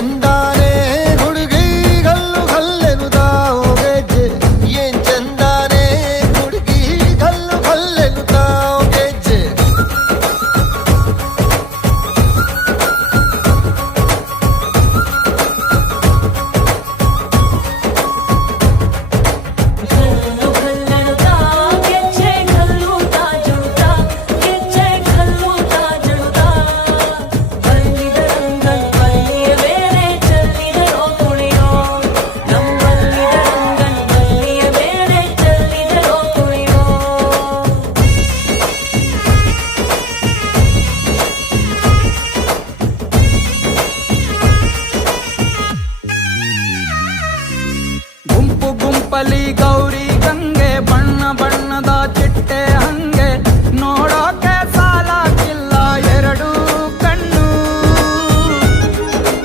prenda గుంపు గుంపలి